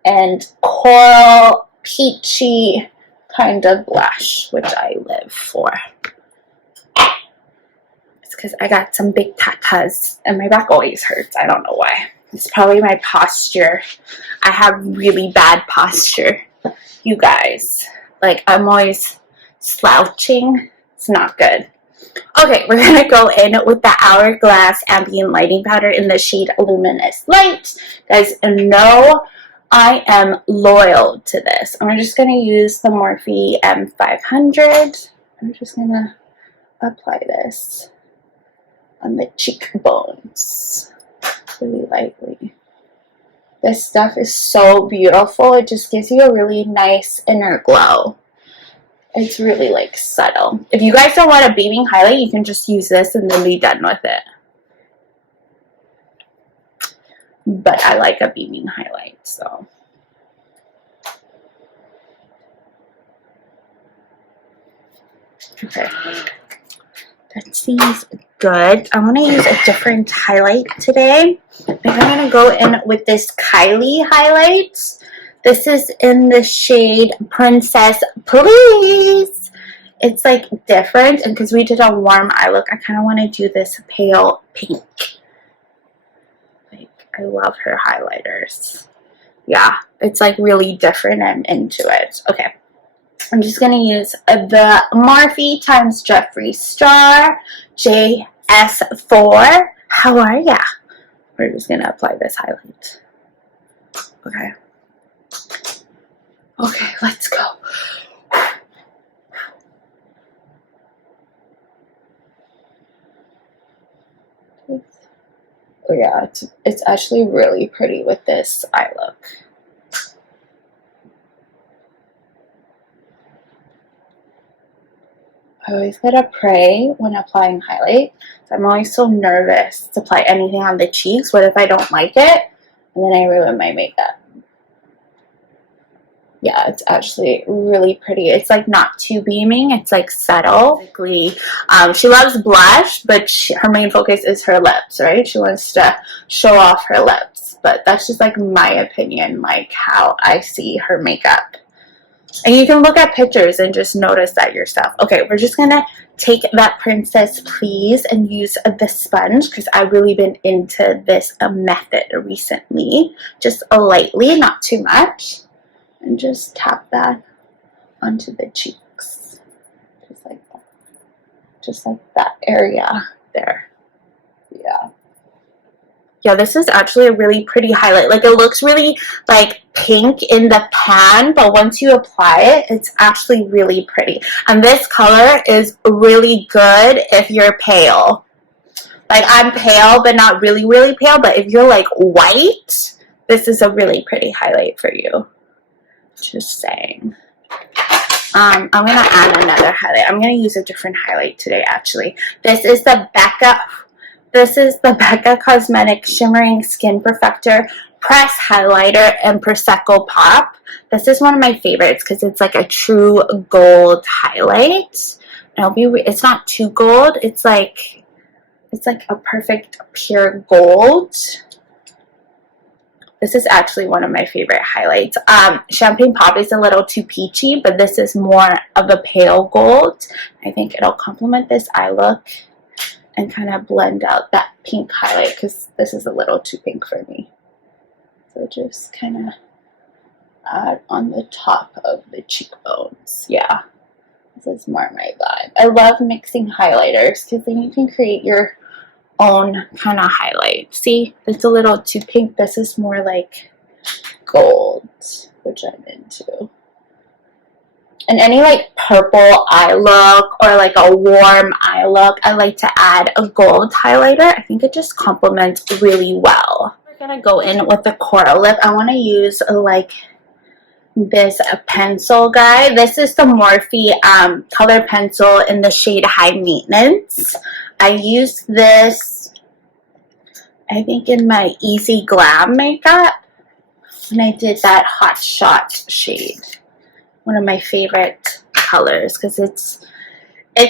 and coral, peachy kind of blush, which I live for. It's because I got some big tatas and my back always hurts. I don't know why. It's probably my posture. I have really bad posture, you guys. Like, I'm always slouching. It's not good. Okay, we're going to go in with the Hourglass Ambient Lighting Powder in the shade Luminous Light. Guys, know I am loyal to this. I'm just going to use the Morphe M500. I'm just going to apply this on the cheekbones really lightly. This stuff is so beautiful. It just gives you a really nice inner glow. It's really like subtle. If you guys don't want a beaming highlight, you can just use this and then be done with it. But I like a beaming highlight, so. Okay. That seems good. I want to use a different highlight today. I think I'm going to go in with this Kylie highlight. This is in the shade Princess Please. It's like different, and because we did a warm eye look, I kind of want to do this pale pink. Like, I love her highlighters. Yeah, it's like really different. I'm into it. Okay, I'm just going to use the Morphe times Jeffree Star JS4. How are ya? We're just going to apply this highlight. Okay. Okay, let's go. Oh yeah, it's actually really pretty with this eye look. I always gotta pray when applying highlight. I'm always so nervous to apply anything on the cheeks. What if I don't like it? And then I ruin my makeup. Yeah, it's actually really pretty. It's like not too beaming. It's like subtle. Basically, she loves blush, but her main focus is her lips, right? She wants to show off her lips. But that's just like my opinion, like how I see her makeup. And you can look at pictures and just notice that yourself. Okay, we're just going to take that Princess Please and use the sponge because I've really been into this method recently. Just lightly, not too much. And just tap that onto the cheeks. Just like that. Just like that area there. Yeah. Yeah, this is actually a really pretty highlight. Like, it looks really like pink in the pan, but once you apply it, it's actually really pretty. And this color is really good if you're pale. Like, I'm pale, but not really, really pale. But if you're like white, this is a really pretty highlight for you. Just saying. I'm going to add another highlight. I'm going to use a different highlight today, actually. This is the Becca Cosmetics Shimmering Skin Perfector Press Highlighter and Prosecco Pop. This is one of my favorites because it's like a true gold highlight. It's not too gold. It's like a perfect pure gold. This is actually one of my favorite highlights. Champagne Pop is a little too peachy, but this is more of a pale gold. I think it'll complement this eye look and kind of blend out that pink highlight because this is a little too pink for me. So just kind of add on the top of the cheekbones. Yeah, this is more my vibe. I love mixing highlighters because then you can create your own kind of highlight. See, it's a little too pink. This is more like gold, which I'm into. And any like purple eye look or like a warm eye look, I like to add a gold highlighter. I think it just complements really well. We're gonna go in with the coral lip. I want to use like this pencil guy. This is the Morphe color pencil in the shade High Maintenance. I used this, I think, in my Easy Glam makeup when I did that Hot Shot shade. One of my favorite colors because it's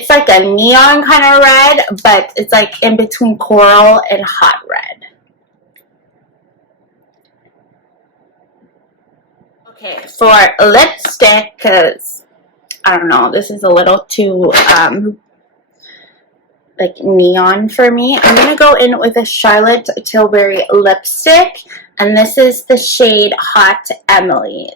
like a neon kind of red, but it's like in between coral and hot red. Okay, for lipstick, because I don't know, this is a little too like neon for me. I'm gonna go in with a Charlotte Tilbury lipstick, and this is the shade Hot Emily.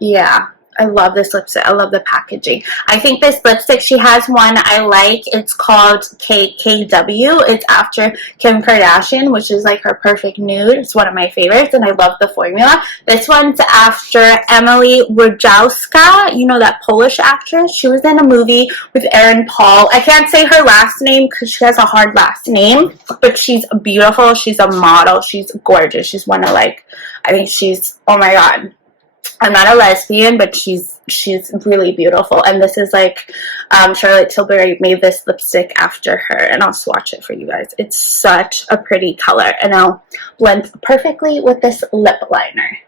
Yeah, I love this lipstick. I love the packaging. I think this lipstick, she has one I like. It's called KKW. It's after Kim Kardashian, which is like her perfect nude. It's one of my favorites, and I love the formula. This one's after Emily Ratajkowska. You know, that Polish actress? She was in a movie with Aaron Paul. I can't say her last name because she has a hard last name, but she's beautiful. She's a model. She's gorgeous. She's one of like, I think she's, oh my God. I'm not a lesbian, but she's really beautiful. And this is like Charlotte Tilbury made this lipstick after her, and I'll swatch it for you guys. It's such a pretty color, and I'll blend perfectly with this lip liner.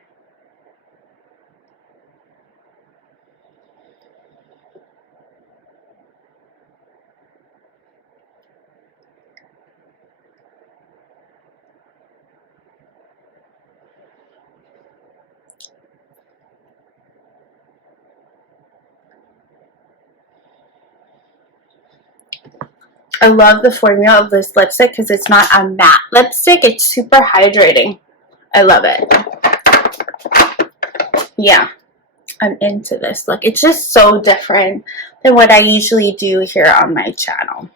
I love the formula of this lipstick because it's not a matte lipstick. It's super hydrating. I love it. Yeah, I'm into this look. It's just so different than what I usually do here on my channel.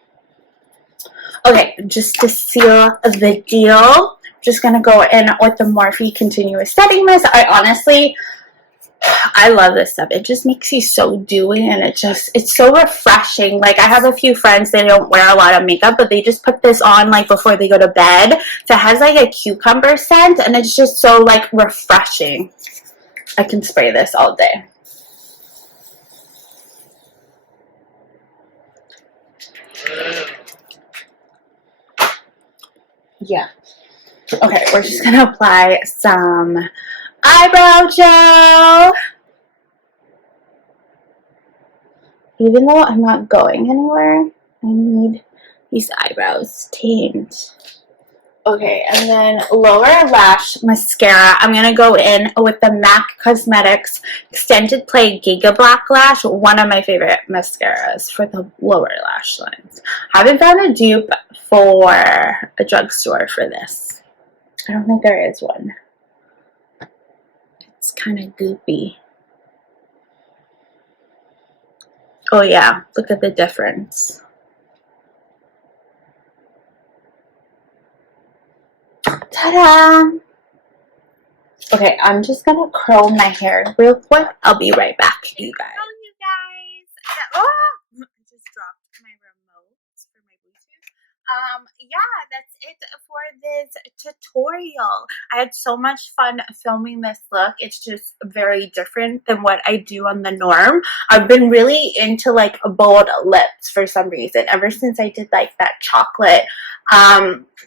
Okay, just to seal the deal, I'm just going to go in with the Morphe Continuous Setting Mist. I love this stuff. It just makes you so dewy, and it's so refreshing. Like, I have a few friends, they don't wear a lot of makeup, but they just put this on like before they go to bed. So it has like a cucumber scent, and it's just so like refreshing. I can spray this all day. Yeah. Okay, we're just gonna apply some eyebrow gel. Even though I'm not going anywhere, I need these eyebrows tamed. Okay, and then lower lash mascara. I'm going to go in with the MAC Cosmetics Extended Play Giga Black Lash, one of my favorite mascaras for the lower lash lines. I haven't found a dupe for a drugstore for this. I don't think there is one. It's kind of goopy. Oh yeah, look at the difference. Ta-da! Okay, I'm just gonna curl my hair real quick. I'll be right back, you guys. Hello, you guys. Oh, I just dropped my remote for my Bluetooth. Yeah, that's it for this tutorial. I had so much fun filming this look. It's just very different than what I do on the norm. I've been really into like bold lips for some reason. Ever since I did like that chocolate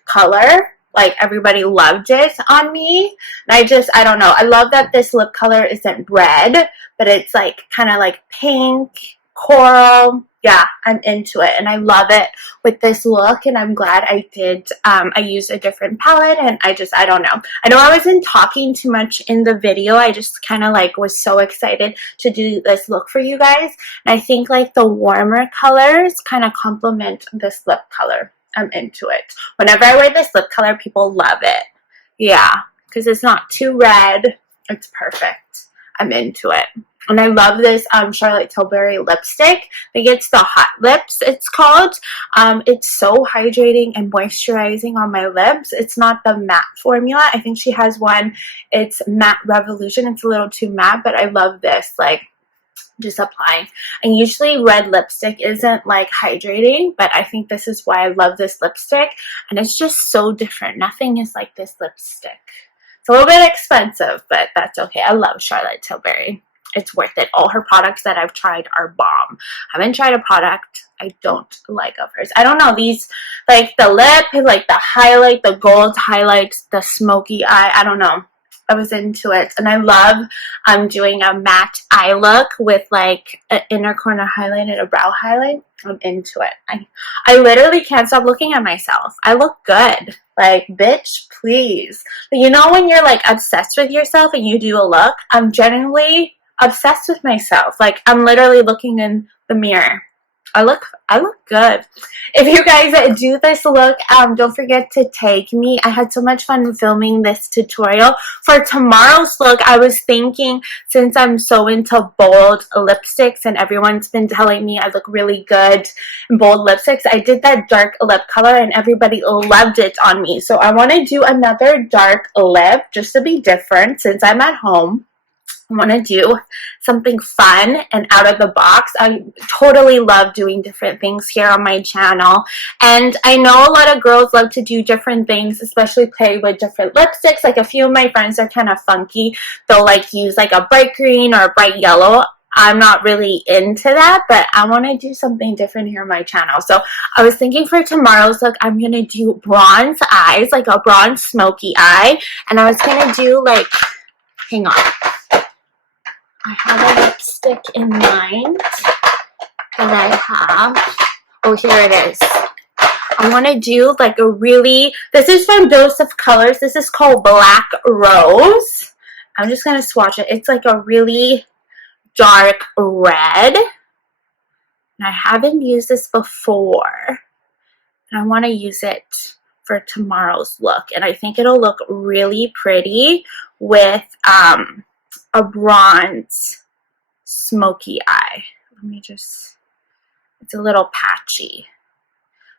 color. Like, everybody loved it on me. And I don't know. I love that this lip color isn't red, but it's like kind of like pink, coral. Yeah, I'm into it. And I love it with this look. And I'm glad I did. I used a different palette. And I don't know. I know I wasn't talking too much in the video. I just kind of like was so excited to do this look for you guys. And I think like the warmer colors kind of complement this lip color. I'm into it. Whenever I wear this lip color, people love it. Yeah, because it's not too red. It's perfect. I'm into it. And I love this Charlotte Tilbury lipstick. I think it's the Hot Lips, it's called. It's so hydrating and moisturizing on my lips. It's not the matte formula. I think she has one. It's Matte Revolution. It's a little too matte, but I love this. Like, just applying. And usually red lipstick isn't like hydrating, but I think this is why I love this lipstick. And it's just so different. Nothing is like this lipstick. It's a little bit expensive, but that's okay. I love Charlotte Tilbury. It's worth it. All her products that I've tried are bomb. I haven't tried a product I don't like of hers. I don't know, these, like the lip, like the highlight, the gold highlights, the smoky eye, I don't know. I was into it. And I love doing a matte eye look with like an inner corner highlight and a brow highlight. I'm into it. I literally can't stop looking at myself. I look good. Like, bitch, please. But you know when you're like obsessed with yourself and you do a look? I'm genuinely obsessed with myself. Like, I'm literally looking in the mirror. I look good. If you guys do this look, don't forget to tag me. I had so much fun filming this tutorial. For tomorrow's look, I was thinking, since I'm so into bold lipsticks and everyone's been telling me I look really good in bold lipsticks, I did that dark lip color and everybody loved it on me. So I want to do another dark lip just to be different since I'm at home. I want to do something fun and out of the box. I totally love doing different things here on my channel. And I know a lot of girls love to do different things, especially play with different lipsticks. Like a few of my friends are kind of funky. They'll like use like a bright green or a bright yellow. I'm not really into that, but I want to do something different here on my channel. So I was thinking for tomorrow's look, I'm going to do bronze eyes, like a bronze smoky eye. And I was going to do like, hang on. I have a lipstick in mind that I have. Oh, here it is. I want to do like a really, this is from Dose of Colors. This is called Black Rose. I'm just going to swatch it. It's like a really dark red. And I haven't used this before. And I want to use it for tomorrow's look. And I think it'll look really pretty with a bronze smoky eye. Let me just, it's a little patchy.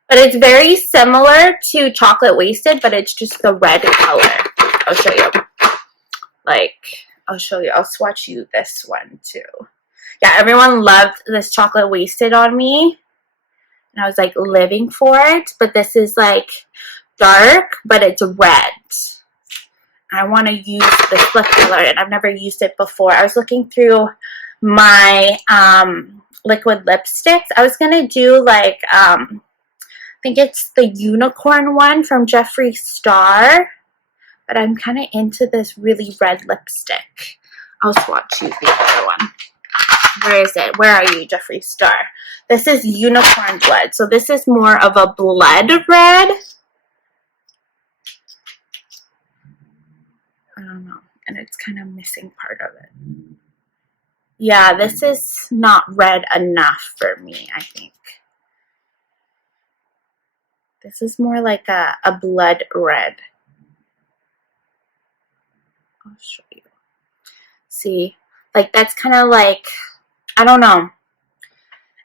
But it's very similar to Chocolate Wasted, but it's just the red color. I'll show you. Like, I'll show you. I'll swatch you this one too. Yeah, everyone loved this Chocolate Wasted on me. And I was like living for it. But this is like dark, but it's red. I want to use this lip color, and I've never used it before. I was looking through my liquid lipsticks. I was going to do like, I think it's the unicorn one from Jeffree Star, but I'm kind of into this really red lipstick. I'll swatch you the other one. Where is it? Where are you, Jeffree Star? This is Unicorn Blood. So this is more of a blood red. I don't know, and it's kind of missing part of it. Yeah, this is not red enough for me, I think. This is more like a blood red. I'll show you. See, like that's kind of like, I don't know.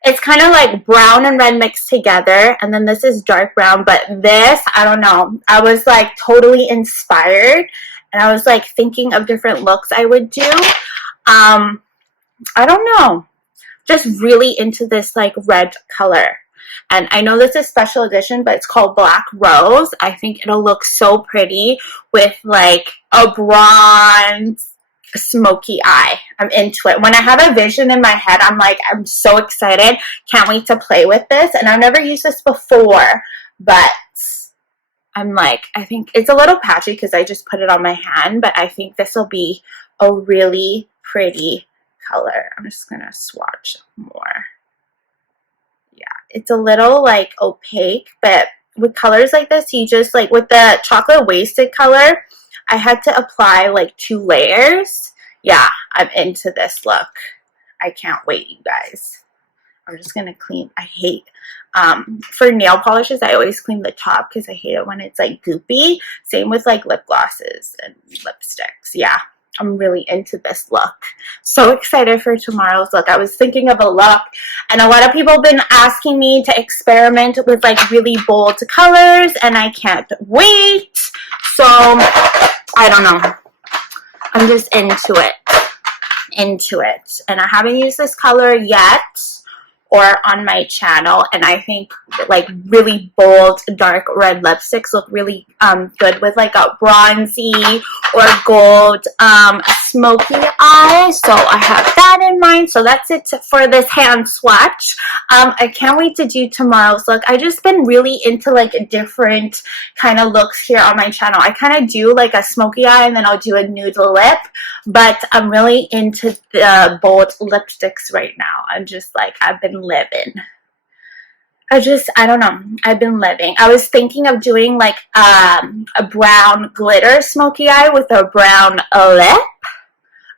It's kind of like brown and red mixed together, and then this is dark brown, but this, I don't know. I was like totally inspired. And I was like thinking of different looks I would do. I don't know. Just really into this like red color. And I know this is special edition, but it's called Black Rose. I think it'll look so pretty with like a bronze smoky eye. I'm into it. When I have a vision in my head, I'm like, I'm so excited. Can't wait to play with this. And I've never used this before, but I'm like, I think it's a little patchy because I just put it on my hand, but I think this will be a really pretty color. I'm just going to swatch more. Yeah, it's a little like opaque, but with colors like this, you just like, with the Chocolate Wasted color, I had to apply like 2 layers. Yeah, I'm into this look. I can't wait, you guys. I'm just going to clean. I hate, for nail polishes, I always clean the top because I hate it when it's like goopy. Same with like lip glosses and lipsticks. Yeah, I'm really into this look. So excited for tomorrow's look. I was thinking of a look, and a lot of people have been asking me to experiment with like really bold colors, and I can't wait. So I don't know. I'm just into it. And I haven't used this color yet or on my channel, and I think like really bold dark red lipsticks look really good with like a bronzy or gold smoky eye. So I have that in mind. So that's it for this hand swatch. I can't wait to do tomorrow's look. I just been really into like different kind of looks here on my channel. I kind of do like a smoky eye, and then I'll do a nude lip, but I'm really into the bold lipsticks right now. I'm just like, I've been living. I don't know. I've been living. I was thinking of doing like a brown glitter smoky eye with a brown lip.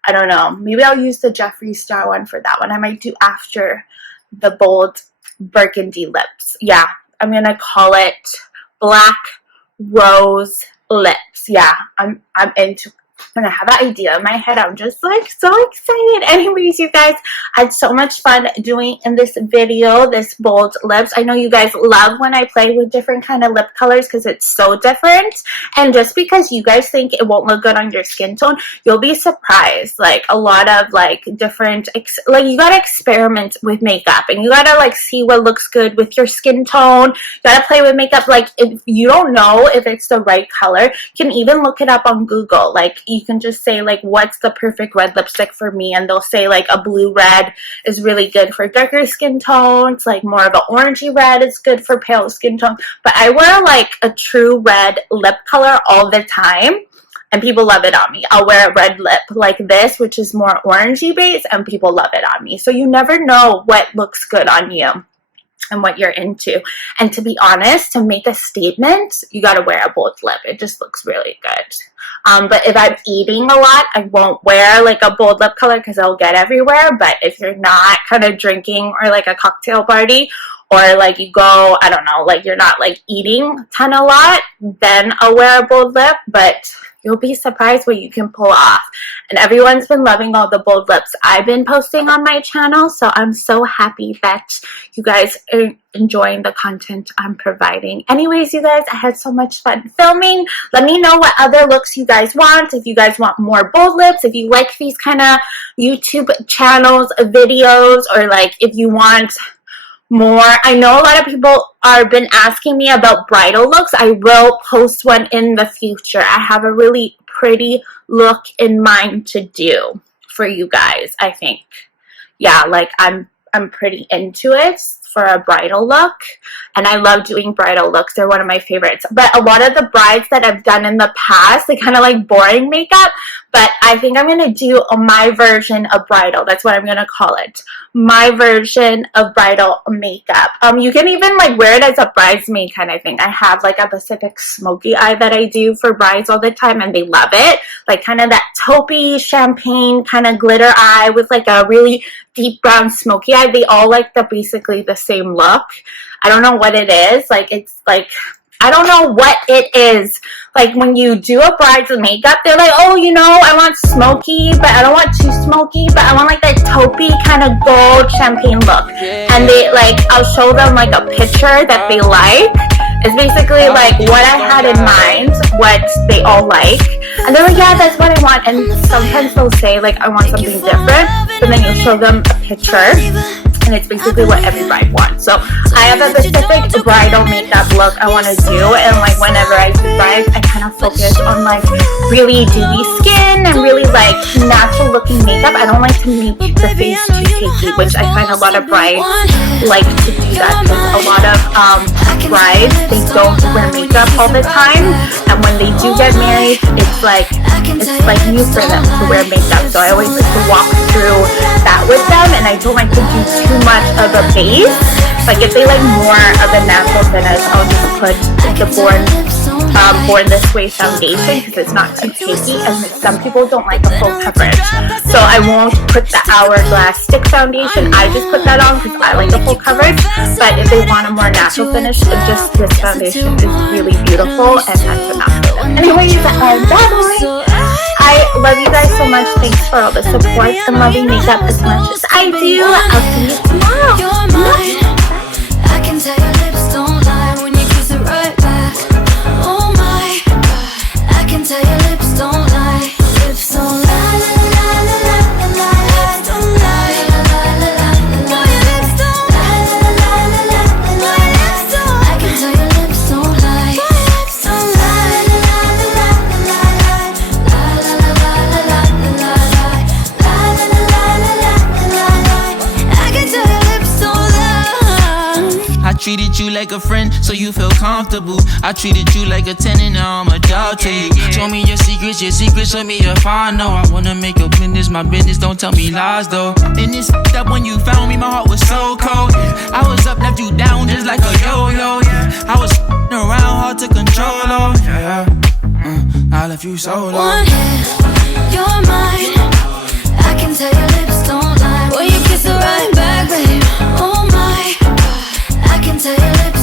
I don't know. Maybe I'll use the Jeffree Star one for that one. I might do after the bold burgundy lips. Yeah, I'm going to call it Black Rose Lips. Yeah, I'm into when I have an idea in my head, I'm just like so excited. Anyways, you guys, I had so much fun doing in this video this bold lips. I know you guys love when I play with different kind of lip colors because it's so different, and just because you guys think it won't look good on your skin tone, you'll be surprised. Like a lot of like different like you gotta experiment with makeup, and you gotta like see what looks good with your skin tone. You gotta play with makeup. Like if you don't know if it's the right color, you can even look it up on Google. Like you can just say like, what's the perfect red lipstick for me, and they'll say like a blue red is really good for darker skin tones, like more of an orangey red is good for pale skin tone. But I wear like a true red lip color all the time, and people love it on me. I'll wear a red lip like this, which is more orangey based, and people love it on me. So you never know what looks good on you and what you're into. And to be honest, to make a statement, you got to wear a bold lip. It just looks really good. But if I'm eating a lot, I won't wear like a bold lip color because it'll get everywhere. But if you're not kind of drinking or like a cocktail party, or like you go, I don't know, like you're not like eating a lot, then I'll wear a bold lip. But you'll be surprised what you can pull off. And everyone's been loving all the bold lips I've been posting on my channel. So I'm so happy that you guys are enjoying the content I'm providing. Anyways, you guys, I had so much fun filming. Let me know what other looks you guys want. If you guys want more bold lips, if you like these kind of YouTube channels, videos, or like if you want more. I know a lot of people are been asking me about bridal looks. I will post one in the future. I have a really pretty look in mind to do for you guys, I think. Yeah, like I'm pretty into it for a bridal look, and I love doing bridal looks. They're one of my favorites. But a lot of the brides that I've done in the past, they kind of like boring makeup, but I think I'm going to do my version of bridal. That's what I'm going to call it. My version of bridal makeup. You can even like wear it as a bridesmaid kind of thing. I have like a specific smoky eye that I do for brides all the time, and they love it. Like kind of that taupey champagne kind of glitter eye with like a really deep brown smoky eye. They all like basically the same look. I don't know what it is. Like it's like, I don't know what it is. Like when you do a bride's makeup, they're like, oh, you know, I want smoky, but I don't want too smoky, but I want like that taupey kind of gold champagne look. And they like, I'll show them like a picture that they like. It's basically like what I had in mind, what they all like. And they're like, yeah, that's what I want. And sometimes they'll say like, I want something different. But then you show them a picture, and it's basically what every bride wants. So I have a specific bridal makeup look I want to do, and like whenever I do brides, I kind of focus on like really dewy skin and really like natural looking makeup. I don't like to make the face too cakey, which I find a lot of brides like to do that, because a lot of brides, they don't wear makeup all the time, and when they do get married, it's like new for them to wear makeup. So I always like to walk through that with them, and I don't like to do too much of a base. Like if they like more of a natural finish, I'll just put the Born This Way foundation because it's not too cakey, and some people don't like a full coverage. So I won't put the Hourglass stick foundation. I just put that on because I like the full coverage. But if they want a more natural finish, just this foundation is really beautiful, and that's enough for them. Anyways, I'm Beverly. I love you guys so much. Thanks for all the support and loving makeup as much as I do. I'll see you tomorrow. You're mine. I can tell your lips don't lie when you kiss it right back. Oh my God. I can tell your lips don't lie. Lips don't lie. La la la la la la. Lips don't lie. La la la la la. No, your lips don't lie. La la la la la. No, your lips don't. I can tell your lips don't lie. Your lips don't lie. La la la la la la. La la la la la la la. La la la la la la la. I can tell your lips don't lie. I treated you like a friend, so you feel comfortable. I treated you like a 10 and now I'm a dog to you. Show me your secrets, show me if I know. I wanna make your business my business, don't tell me lies though. And it's up when you found me, my heart was so cold. I was up, left you down just like a yo-yo, yeah. I was around, hard to control, oh, yeah. I left you so low. One hand, you're mine. I can tell your lips don't lie when you kiss it right back, babe. Oh my God, I can tell your lips